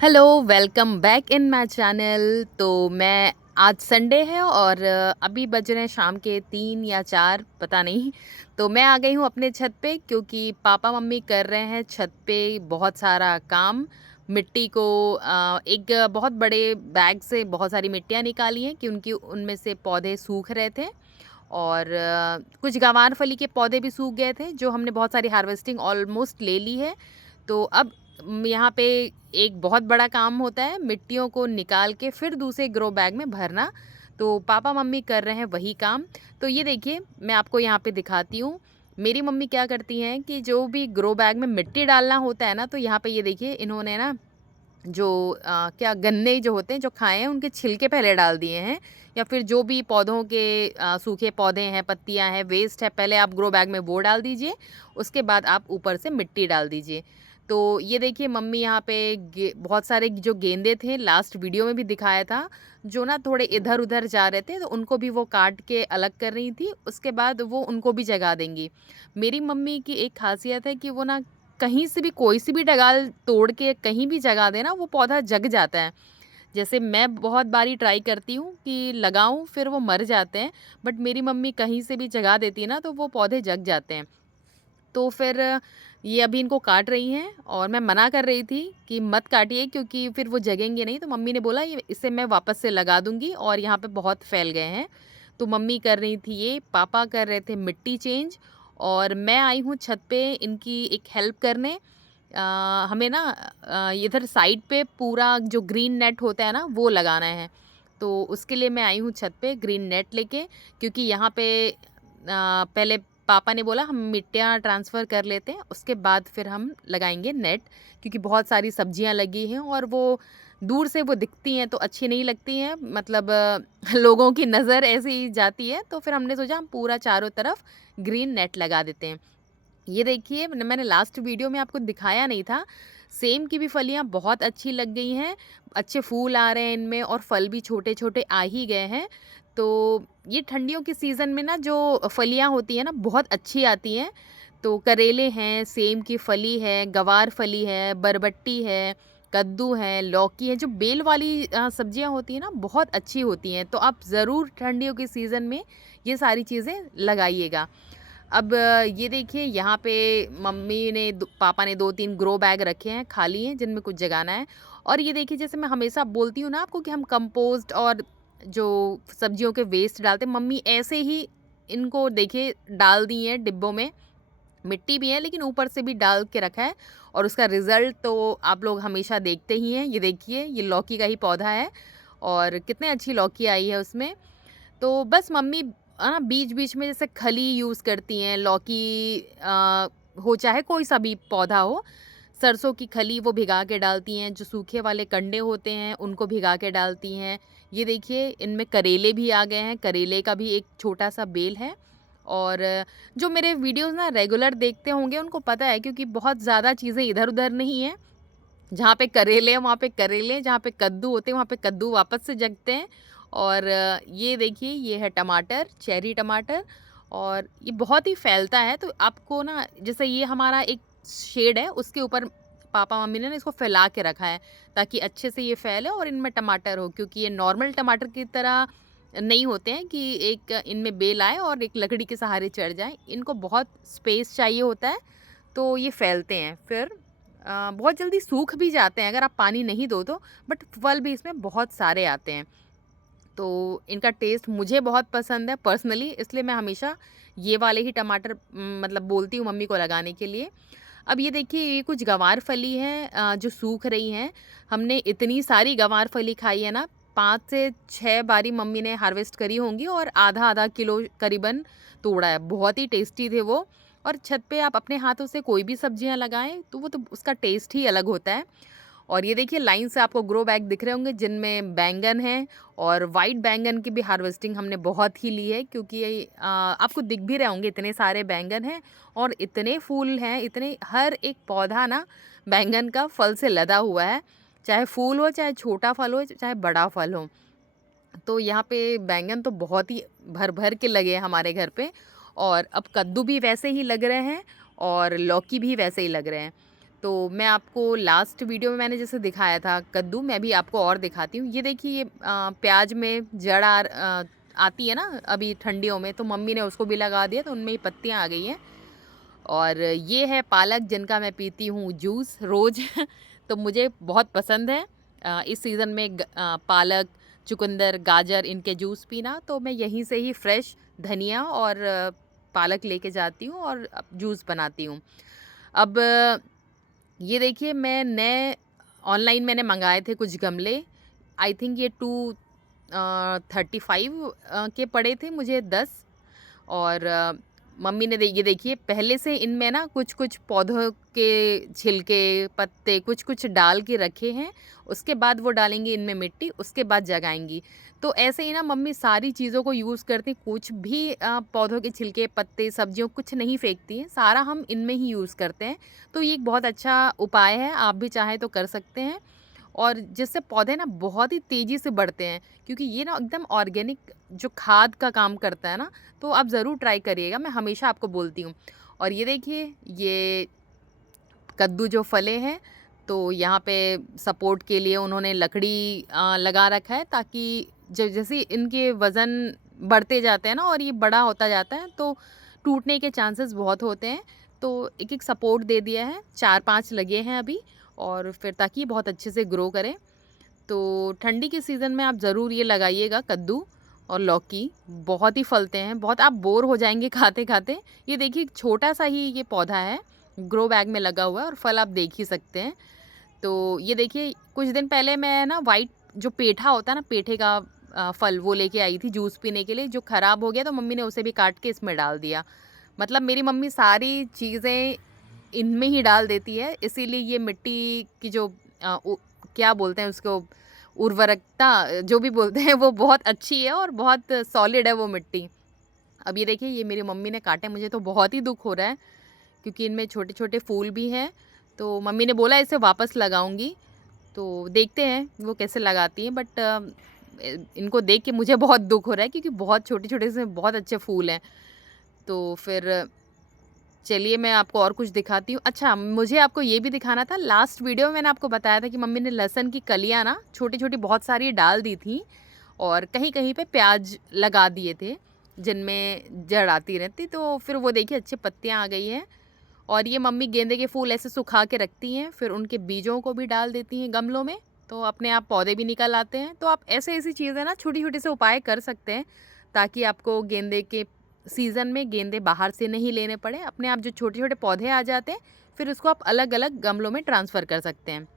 Hello, welcome back in my channel. तो मैं आज संडे है और अभी बज रहे हैं शाम के 3 या 4 पता नहीं। तो मैं आ गई हूँ अपने छत पे क्योंकि पापा मम्मी कर रहे हैं छत पे बहुत सारा काम। मिट्टी को एक बहुत बड़े बैग से बहुत सारी मिट्टियाँ निकाली हैं कि उनकी उनमें से पौधे सूख रहे थे और कुछ गंवार फली के पौधे भी सूख गए थे जो हमने बहुत सारी हार्वेस्टिंग ऑलमोस्ट ले ली है। तो अब यहाँ पे एक बहुत बड़ा काम होता है मिट्टियों को निकाल के फिर दूसरे ग्रो बैग में भरना। तो पापा मम्मी कर रहे हैं वही काम। तो ये देखिए मैं आपको यहाँ पे दिखाती हूँ। मेरी मम्मी क्या करती हैं कि जो भी ग्रो बैग में मिट्टी डालना होता है ना, तो यहाँ पे ये देखिए इन्होंने ना जो क्या गन्ने जो होते हैं जो खाए हैं उनके छिलके पहले डाल दिए हैं, या फिर जो भी पौधों के सूखे पौधे हैं, पत्तियां हैं, वेस्ट है, पहले आप ग्रो बैग में वो डाल दीजिए। उसके बाद आप ऊपर से मिट्टी डाल दीजिए। तो ये देखिए मम्मी यहाँ पे बहुत सारे जो गेंदे थे, लास्ट वीडियो में भी दिखाया था, जो ना थोड़े इधर उधर जा रहे थे, तो उनको भी वो काट के अलग कर रही थी। उसके बाद वो उनको भी जगा देंगी। मेरी मम्मी की एक खासियत है कि वो ना कहीं से भी कोई सी भी डगाल तोड़ के कहीं भी जगा देना वो पौधा जग जाता है। जैसे मैं बहुत बारी ट्राई करती हूँ कि लगाऊं फिर वो मर जाते हैं, बट मेरी मम्मी कहीं से भी जगा देती है ना तो वो पौधे जग जाते हैं। तो फिर ये अभी इनको काट रही हैं और मैं मना कर रही थी कि मत काटिए क्योंकि फिर वो जगेंगे नहीं। तो मम्मी ने बोला ये इसे मैं वापस से लगा दूंगी और यहाँ पे बहुत फैल गए हैं। तो मम्मी कर रही थी ये, पापा कर रहे थे मिट्टी चेंज, और मैं आई हूँ छत पे इनकी एक हेल्प करने। हमें ना इधर साइड पे पूरा जो ग्रीन नेट होता है ना वो लगाना है। तो उसके लिए मैं आई हूँ छत पे ग्रीन नेट लेके, क्योंकि यहाँ पे पहले पापा ने बोला हम मिट्टियाँ ट्रांसफ़र कर लेते हैं उसके बाद फिर हम लगाएंगे नेट, क्योंकि बहुत सारी सब्जियां लगी हैं और वो दूर से वो दिखती हैं तो अच्छी नहीं लगती हैं, मतलब लोगों की नज़र ऐसे ही जाती है। तो फिर हमने सोचा हम पूरा चारों तरफ ग्रीन नेट लगा देते हैं। ये देखिए मैंने लास्ट वीडियो में आपको दिखाया नहीं था, सेम की भी फलियां बहुत अच्छी लग गई हैं। अच्छे फूल आ रहे हैं इनमें और फल भी छोटे छोटे आ ही गए हैं। तो ये ठंडियों के सीज़न में ना जो फलियां होती हैं ना बहुत अच्छी आती हैं। तो करेले हैं, सेम की फली है, गवार फली है, बरबट्टी है, कद्दू है, लौकी है, जो बेल वाली सब्जियां होती हैं ना बहुत अच्छी होती हैं। तो आप ज़रूर ठंडियों के सीज़न में ये सारी चीज़ें लगाइएगा। अब ये देखिए यहाँ पे मम्मी ने पापा ने 2-3 ग्रो बैग रखे हैं खाली हैं जिनमें कुछ जगाना है। और ये देखिए जैसे मैं हमेशा बोलती हूँ ना आपको कि हम कंपोस्ट और जो सब्जियों के वेस्ट डालते हैं, मम्मी ऐसे ही इनको देखिए डाल दी हैं डिब्बों में। मिट्टी भी है लेकिन ऊपर से भी डाल के रखा है और उसका रिजल्ट तो आप लोग हमेशा देखते ही हैं। ये देखिए ये लौकी का ही पौधा है और कितने अच्छी लौकी आई है उसमें। तो बस मम्मी ना बीच बीच में जैसे खली यूज़ करती हैं, लौकी हो चाहे कोई सा भी पौधा हो, सरसों की खली वो भिगा के डालती हैं, जो सूखे वाले कंडे होते हैं उनको भिगा के डालती हैं। ये देखिए इनमें करेले भी आ गए हैं, करेले का भी एक छोटा सा बेल है। और जो मेरे वीडियोस ना रेगुलर देखते होंगे उनको पता है, क्योंकि बहुत ज़्यादा चीज़ें इधर उधर नहीं हैं। जहाँ पे करेले हैं वहाँ पे करेले, जहाँ पे कद्दू होते हैं वहाँ पे कद्दू वापस से जगते हैं। और ये देखिए ये है टमाटर, चेरी टमाटर, और ये बहुत ही फैलता है। तो आपको ना जैसे ये हमारा एक शेड है उसके ऊपर पापा मम्मी ने ना इसको फैला के रखा है ताकि अच्छे से ये फैले और इनमें टमाटर हो, क्योंकि ये नॉर्मल टमाटर की तरह नहीं होते हैं कि एक इनमें बेल आए और एक लकड़ी के सहारे चढ़ जाए। इनको बहुत स्पेस चाहिए होता है तो ये फैलते हैं। फिर बहुत जल्दी सूख भी जाते हैं अगर आप पानी नहीं दो तो, बट फल भी इसमें बहुत सारे आते हैं। तो इनका टेस्ट मुझे बहुत पसंद है पर्सनली, इसलिए मैं हमेशा ये वाले ही टमाटर मतलब बोलती हूँ मम्मी को लगाने के लिए। अब ये देखिए ये कुछ गंवार फली है जो सूख रही हैं। हमने इतनी सारी गंवार फली खाई है ना, 5 से 6 बारी मम्मी ने हार्वेस्ट करी होंगी और आधा आधा किलो करीबन तोड़ा है। बहुत ही टेस्टी थे वो। और छत पे आप अपने हाथों से कोई भी सब्जियां लगाएं तो वो तो उसका टेस्ट ही अलग होता है। और ये देखिए लाइन से आपको ग्रो बैग दिख रहे होंगे जिनमें बैंगन है, और वाइट बैंगन की भी हार्वेस्टिंग हमने बहुत ही ली है, क्योंकि आपको दिख भी रहे होंगे इतने सारे बैंगन हैं और इतने फूल हैं, इतने हर एक पौधा ना बैंगन का फल से लदा हुआ है। चाहे फूल हो, चाहे छोटा फल हो, चाहे बड़ा फल हो। तो यहाँ पे बैंगन तो बहुत ही भर भर के लगे हैं हमारे घर पे। और अब कद्दू भी वैसे ही लग रहे हैं और लौकी भी वैसे ही लग रहे हैं। तो मैं आपको लास्ट वीडियो में मैंने जैसे दिखाया था कद्दू, मैं भी आपको और दिखाती हूँ। ये देखिए, ये प्याज में जड़ आती है ना अभी ठंडियों में, तो मम्मी ने उसको भी लगा दिया, तो उनमें ही पत्तियाँ आ गई हैं। और ये है पालक, जिनका मैं पीती हूँ जूस रोज़ तो मुझे बहुत पसंद है इस सीज़न में पालक, चुकंदर, गाजर इनके जूस पीना। तो मैं यहीं से ही फ्रेश धनिया और पालक लेके जाती हूँ और जूस बनाती हूँ। अब ये देखिए, मैं नए ऑनलाइन मैंने मंगाए थे कुछ गमले। आई थिंक ये 235 के पड़े थे मुझे 10। और मम्मी ने ये देखिए, पहले से इनमें ना कुछ कुछ पौधों के छिलके, पत्ते कुछ कुछ डाल के रखे हैं। उसके बाद वो डालेंगी इनमें मिट्टी, उसके बाद जगाएंगी। तो ऐसे ही ना मम्मी सारी चीज़ों को यूज़ करती, कुछ भी पौधों के छिलके, पत्ते, सब्जियों कुछ नहीं फेंकती हैं, सारा हम इनमें ही यूज़ करते हैं। तो ये एक बहुत अच्छा उपाय है, आप भी चाहें तो कर सकते हैं। और जिससे पौधे ना बहुत ही तेज़ी से बढ़ते हैं, क्योंकि ये ना एकदम ऑर्गेनिक जो खाद का काम करता है ना। तो आप ज़रूर ट्राई करिएगा, मैं हमेशा आपको बोलती हूँ। और ये देखिए, ये कद्दू जो फले हैं, तो यहाँ पे सपोर्ट के लिए उन्होंने लकड़ी लगा रखा है, ताकि जैसे इनके वज़न बढ़ते जाते हैं ना और ये बड़ा होता जाता है, तो टूटने के चांसेस बहुत होते हैं। तो एक एक सपोर्ट दे दिया है, 4-5 लगे हैं अभी, और फिर ताकि ये बहुत अच्छे से ग्रो करें। तो ठंडी के सीज़न में आप ज़रूर ये लगाइएगा कद्दू और लौकी, बहुत ही फलते हैं, बहुत आप बोर हो जाएँगे खाते-खाते। ये देखिए, छोटा सा ही ये पौधा है, ग्रो बैग में लगा हुआ है, और फल आप देख ही सकते हैं। तो ये देखिए, कुछ दिन पहले मैं ना वाइट जो पेठा होता है ना, पेठे का फल, वो लेके आई थी जूस पीने के लिए, जो ख़राब हो गया, तो मम्मी ने उसे भी काट के इसमें डाल दिया। मतलब मेरी मम्मी सारी चीज़ें इनमें ही डाल देती है, इसीलिए ये मिट्टी की जो क्या बोलते हैं उसको, उर्वरकता जो भी बोलते हैं, वो बहुत अच्छी है और बहुत सॉलिड है वो मिट्टी। अब ये देखिए, ये मेरी मम्मी ने काटे, मुझे तो बहुत ही दुःख हो रहा है, क्योंकि इनमें छोटे-छोटे फूल भी हैं। तो मम्मी ने बोला इसे वापस लगाऊँगी, तो देखते हैं वो कैसे लगाती हैं। बट इनको देख के मुझे बहुत दुःख हो रहा है, क्योंकि बहुत छोटे-छोटे से बहुत अच्छे फूल हैं। तो फिर चलिए, मैं आपको और कुछ दिखाती हूँ। अच्छा, मुझे आपको ये भी दिखाना था, लास्ट वीडियो में मैंने आपको बताया था कि मम्मी ने लहसुन की कलियाँ ना छोटी-छोटी बहुत सारी डाल दी थी, और कहीं-कहीं पे प्याज लगा दिए थे, जिनमें जड़ आती रहती। तो फिर वो देखिए, अच्छी पत्तियाँ आ गई हैं। और ये मम्मी गेंदे के फूल ऐसे सुखा के रखती हैं, फिर उनके बीजों को भी डाल देती हैं गमलों में, तो अपने आप पौधे भी निकल आते हैं। तो आप ऐसे-ऐसी चीज़ें ना छोटी-छोटी से उपाय कर सकते हैं, ताकि आपको गेंदे के सीज़न में गेंदे बाहर से नहीं लेने पड़े। अपने आप जो छोटे-छोटे पौधे आ जाते हैं, फिर उसको आप अलग-अलग गमलों में ट्रांसफ़र कर सकते हैं।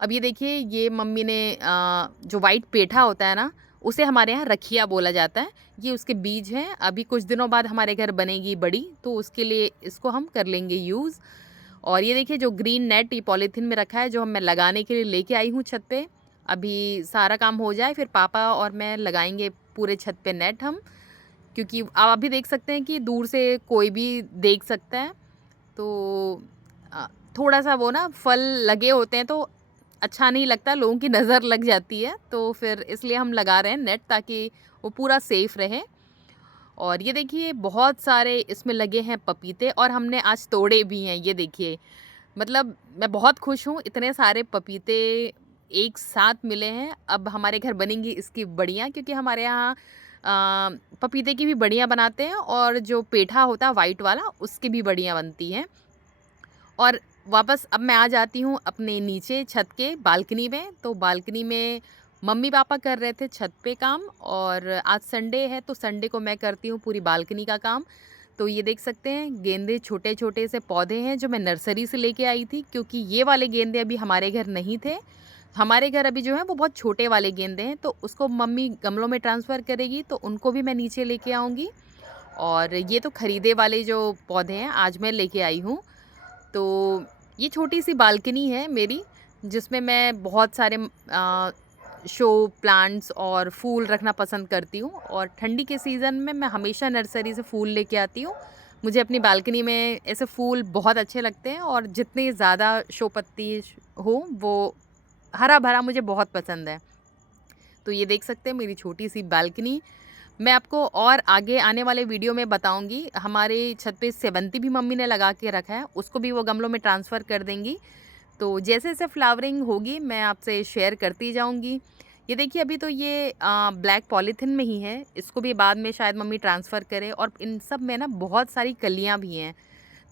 अब ये देखिए, ये मम्मी ने जो वाइट पेठा होता है ना, उसे हमारे यहाँ रखिया बोला जाता है। ये उसके बीज हैं, अभी कुछ दिनों बाद हमारे घर बनेगी बड़ी, तो उसके लिए इसको हम कर लेंगे यूज़। और ये देखिए, जो ग्रीन नेट ये पॉलीथीन में रखा है, जो मैं लगाने के लिए लेके आई हूँ छत पे। अभी सारा काम हो जाए, फिर पापा और मैं लगाएँगे पूरे छत पे नेट हम, क्योंकि आप अभी देख सकते हैं कि दूर से कोई भी देख सकता है। तो अ, थोड़ा-सा वो ना फल लगे होते हैं, तो अच्छा नहीं लगता, लोगों की नज़र लग जाती है, तो फिर इसलिए हम लगा रहे हैं नेट, ताकि वो पूरा सेफ़ रहे। और ये देखिए, बहुत सारे इसमें लगे हैं पपीते, और हमने आज तोड़े भी हैं, ये देखिए। मतलब मैं बहुत खुश हूँ, इतने सारे पपीते एक साथ मिले हैं। अब हमारे घर बनेंगी इसकी बड़ियाँ, क्योंकि हमारे यहाँ पपीते की भी बड़ियाँ बनाते हैं, और जो पेठा होता है वाइट वाला, उसकी भी बड़ियाँ बनती हैं। और वापस अब मैं आ जाती हूँ अपने नीचे छत के बालकनी में। तो बालकनी में मम्मी-पापा कर रहे थे छत पे काम, और आज संडे है, तो संडे को मैं करती हूँ पूरी बालकनी का काम। तो ये देख सकते हैं, गेंदे छोटे-छोटे से पौधे हैं, जो मैं नर्सरी से लेके आई थी, क्योंकि ये वाले गेंदे अभी हमारे घर नहीं थे। हमारे घर अभी जो है वो बहुत छोटे वाले गेंदे हैं, तो उसको मम्मी गमलों में ट्रांसफ़र करेगी, तो उनको भी मैं नीचे लेके आऊँगी। और ये तो खरीदे वाले जो पौधे हैं, आज मैं लेके आई हूँ। तो ये छोटी-सी बालकनी है मेरी, जिसमें मैं बहुत सारे शो प्लांट्स और फूल रखना पसंद करती हूँ, और ठंडी के सीज़न में मैं हमेशा नर्सरी से फूल लेके आती हूँ। मुझे अपनी बालकनी में ऐसे फूल बहुत अच्छे लगते हैं, और जितने ज़्यादा शो पत्ती हो, वो हरा-भरा मुझे बहुत पसंद है। तो ये देख सकते हैं मेरी छोटी-सी बालकनी। मैं आपको और आगे आने वाले वीडियो में बताऊँगी। हमारे छत पे सेवंती भी मम्मी ने लगा के रखा है, उसको भी वो गमलों में ट्रांसफ़र कर देंगी। तो जैसे-जैसे फ्लावरिंग होगी मैं आपसे शेयर करती जाऊँगी। ये देखिए अभी तो ये ब्लैक पॉलीथिन में ही है, इसको भी बाद में शायद मम्मी ट्रांसफ़र करे और इन सब में ना बहुत सारी कलियाँ भी हैं।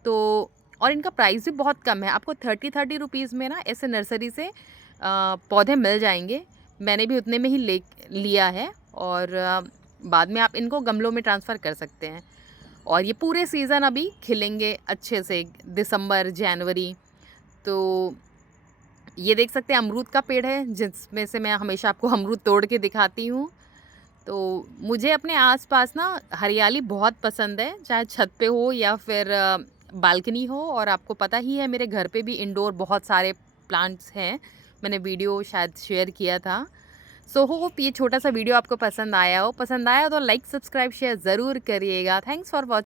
तो और इनका प्राइस भी बहुत कम है, आपको 30-30 रुपीज़ में ना ऐसे नर्सरी से पौधे मिल जाएँगे। मैंने भी उतने में ही ले लिया है और बाद में आप इनको गमलों में ट्रांसफ़र कर सकते हैं। और ये पूरे सीज़न अभी खिलेंगे अच्छे से, दिसंबर, जनवरी। तो ये देख सकते हैं अमरूद का पेड़ है, जिसमें से मैं हमेशा आपको अमरूद तोड़ के दिखाती हूँ। तो मुझे अपने आस-पास ना हरियाली बहुत पसंद है, चाहे छत पे हो या फिर बालकनी हो, और आपको पता ही है मेरे घर पे भी इंडोर बहुत सारे प्लांट्स हैं। मैंने वीडियो शायद शेयर किया था। सो होप ये छोटा-सा वीडियो आपको पसंद आया हो। पसंद आया तो लाइक, सब्सक्राइब, शेयर ज़रूर करिएगा। Thanks for watching.